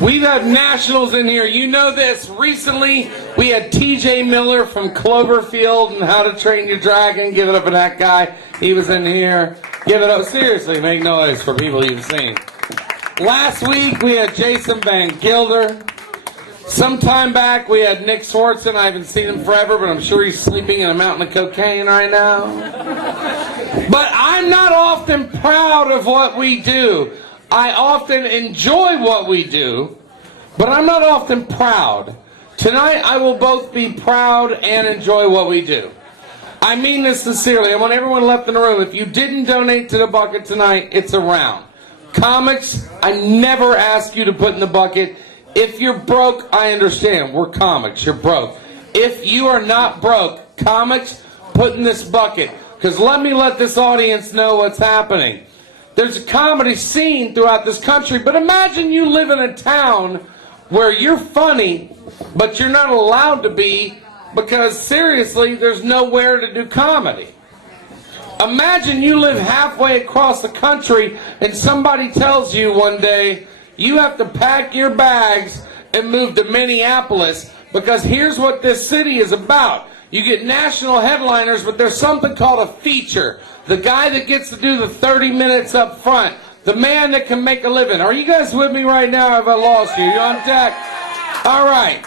We've had nationals in here. You know this. Recently, we had TJ Miller from Cloverfield and How to Train Your Dragon. Give it up for that guy. He was in here. Give it up. Seriously, make noise for people you've seen. Last week, we had Jason Van Gilder. Some time back, we had Nick Swartzen. I haven't seen him forever, but I'm sure he's sleeping in a mountain of cocaine right now. But I'm not often proud of what we do. I often enjoy what we do, but I'm not often proud. Tonight, I will both be proud and enjoy what we do. I mean this sincerely. I want everyone left in the room. If you didn't donate to the bucket tonight, it's around. Comics, I never ask you to put in the bucket. If you're broke, I understand. We're comics. You're broke. If you are not broke, comics, put in this bucket. Because let this audience know what's happening. There's a comedy scene throughout this country, but imagine you live in a town where you're funny, but you're not allowed to be because, seriously, there's nowhere to do comedy. Imagine you live halfway across the country and somebody tells you one day, you have to pack your bags and move to Minneapolis because here's what this city is about. You get national headliners, but there's something called a feature. The guy that gets to do the 30 minutes up front. The man that can make a living. Are you guys with me right now? Have I lost you? You on deck? All right.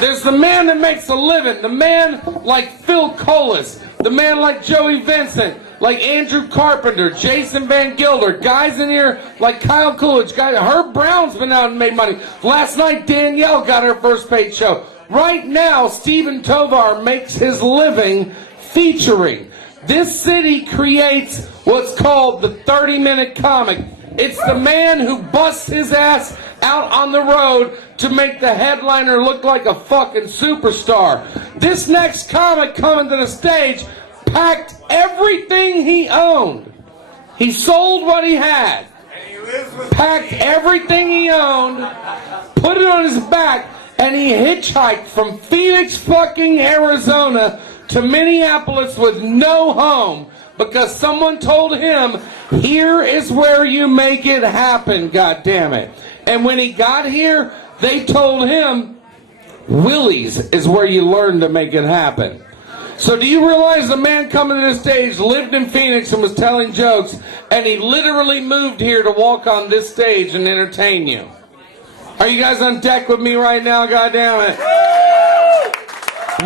There's the man that makes a living. The man like Phil Colas. The man like Joey Vincent. Like Andrew Carpenter. Jason Van Gilder. Guys in here like Kyle Coolidge. Herb Brown's been out and made money. Last night, Danielle got her first paid show. Right now, Stephen Tovar makes his living featuring. This city creates what's called the 30-minute comic. It's the man who busts his ass out on the road to make the headliner look like a fucking superstar. This next comic coming to the stage packed everything he owned. He sold what he had. Packed everything he owned, put it on his back, and he hitchhiked from Phoenix fucking Arizona to Minneapolis with no home because someone told him, here is where you make it happen, goddammit. And when he got here, they told him, Willy's is where you learn to make it happen. So do you realize the man coming to the stage lived in Phoenix and was telling jokes, and he literally moved here to walk on this stage and entertain you? Are you guys on deck with me right now, goddammit?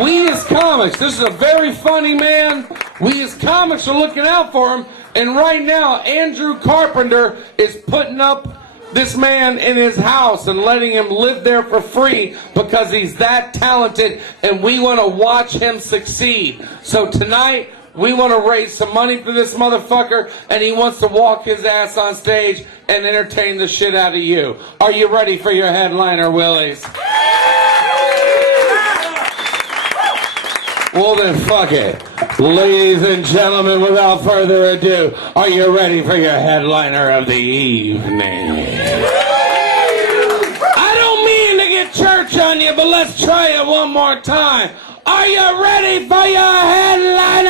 We as comics, this is a very funny man. We as comics are looking out for him. And right now, Andrew Carpenter is putting up this man in his house and letting him live there for free because he's that talented and we want to watch him succeed. So tonight, we want to raise some money for this motherfucker, and he wants to walk his ass on stage and entertain the shit out of you. Are you ready for your headliner, Willies? Well then, fuck it. Ladies and gentlemen, without further ado, are you ready for your headliner of the evening? I don't mean to get church on you, but let's try it one more time. Are you ready for your headliner?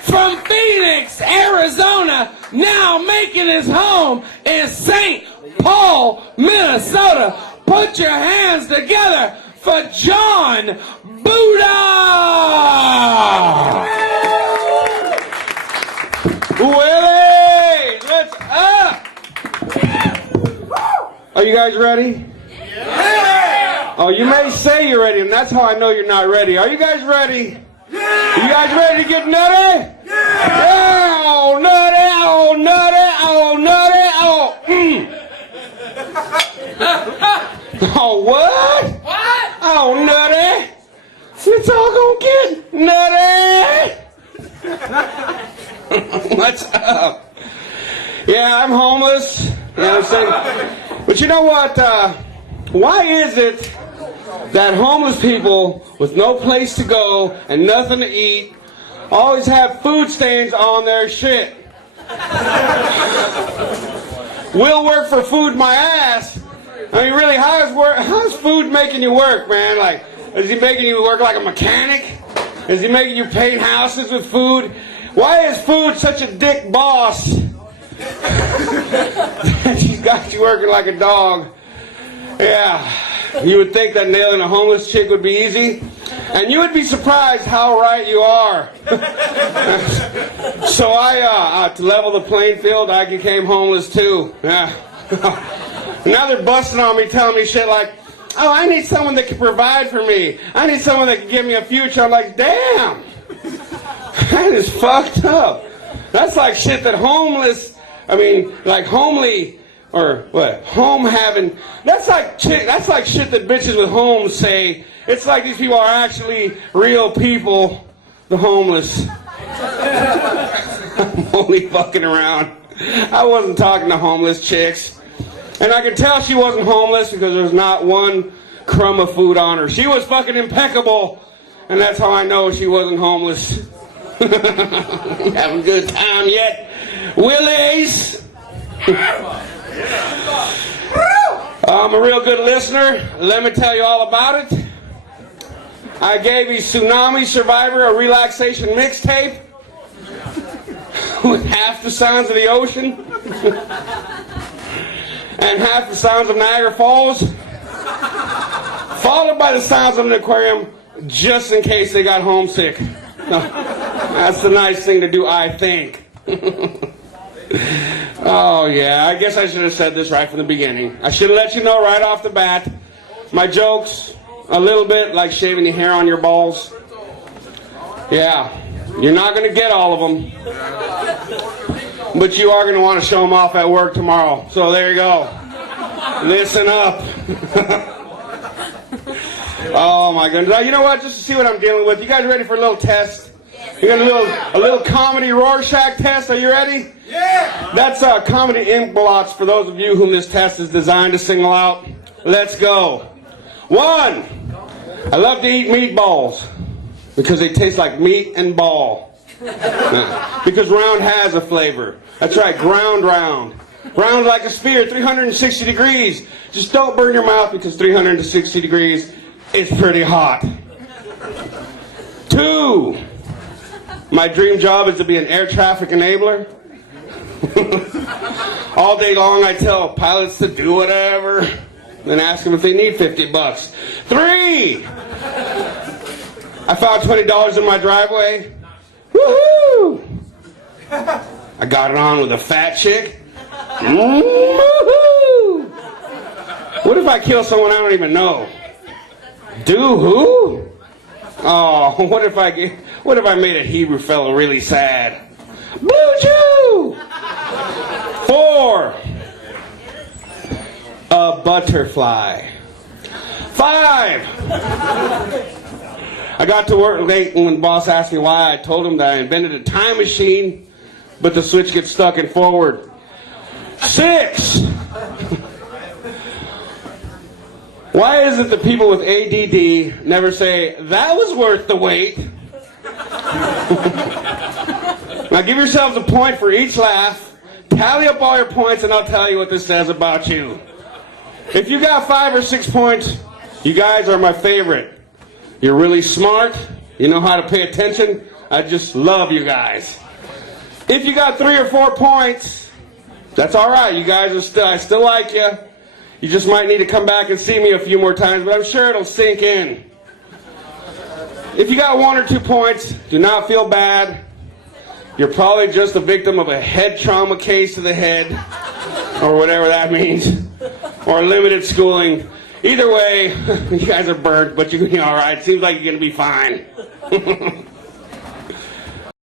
From Phoenix, Arizona, now making his home in St. Paul, Minnesota. Put your hands together for John Buddah! Willy, let's up! Are you guys ready? Yeah! Oh, you may say you're ready, and that's how I know you're not ready. Are you guys ready? Yeah! Are you guys ready to get nutty? Yeah! Oh, nutty, oh, nutty, oh, nutty, oh, Oh, what? What? Oh, nutty. It's all gonna get nutty. What's up? Yeah, I'm homeless. You know what I'm saying? But you know what? Why is it that homeless people with no place to go and nothing to eat always have food stains on their shit? We'll work for food my ass. I mean, really, how's food making you work, man? Like, is he making you work like a mechanic? Is he making you paint houses with food? Why is food such a dick boss? She's got you working like a dog. Yeah, you would think that nailing a homeless chick would be easy, and you would be surprised how right you are. So to level the playing field, I became homeless too. Yeah. Now they're busting on me, telling me shit like, oh, I need someone that can provide for me. I need someone that can give me a future. I'm like, damn, that is fucked up. That's like shit that homely, or what, home having, that's like shit that bitches with homes say. It's like these people are actually real people, the homeless. I'm only fucking around. I wasn't talking to homeless chicks. And I could tell she wasn't homeless because there was not one crumb of food on her. She was fucking impeccable. And that's how I know she wasn't homeless. Having a good time yet, Willy's? I'm a real good listener. Let me tell you all about it. I gave a tsunami survivor a relaxation mixtape with half the sounds of the ocean and half the sounds of Niagara Falls, followed by the sounds of an aquarium just in case they got homesick. That's the nice thing to do, I think. Oh yeah, I guess I should have said this right from the beginning. I should have let you know right off the bat. My jokes, a little bit like shaving the hair on your balls. Yeah, you're not going to get all of them. But you are going to want to show them off at work tomorrow. So there you go. Listen up. Oh my goodness. You know what? Just to see what I'm dealing with. You guys ready for a little test? You got a little comedy Rorschach test. Are you ready? Yeah. That's comedy ink blots for those of you whom this test is designed to single out. Let's go. 1. I love to eat meatballs because they taste like meat and ball. Because round has a flavor. That's right, ground round. Round like a spear, 360 degrees. Just don't burn your mouth because 360 degrees is pretty hot. 2. My dream job is to be an air traffic enabler. All day long I tell pilots to do whatever, then ask them if they need $50. 3. I found $20 in my driveway. Woohoo! I got it on with a fat chick. Woohoo! What if I kill someone I don't even know? Do who? Oh, what if I made a Hebrew fellow really sad? Blue Jew! 4. A butterfly. 5. I got to work late, and when the boss asked me why, I told him that I invented a time machine, but the switch gets stuck in forward. 6. Why is it that people with ADD never say, that was worth the wait? Now give yourselves a point for each laugh. Tally up all your points, and I'll tell you what this says about you. If you got 5 or 6 points, you guys are my favorite. You're really smart. You know how to pay attention. I just love you guys. If you got 3 or 4 points, that's all right. You guys are I still like you. You just might need to come back and see me a few more times, but I'm sure it'll sink in. If you got 1 or 2 points, do not feel bad. You're probably just a victim of a head trauma case to the head, or whatever that means, or limited schooling. Either way, you guys are burnt, but you're going to be all right. Seems like you're going to be fine.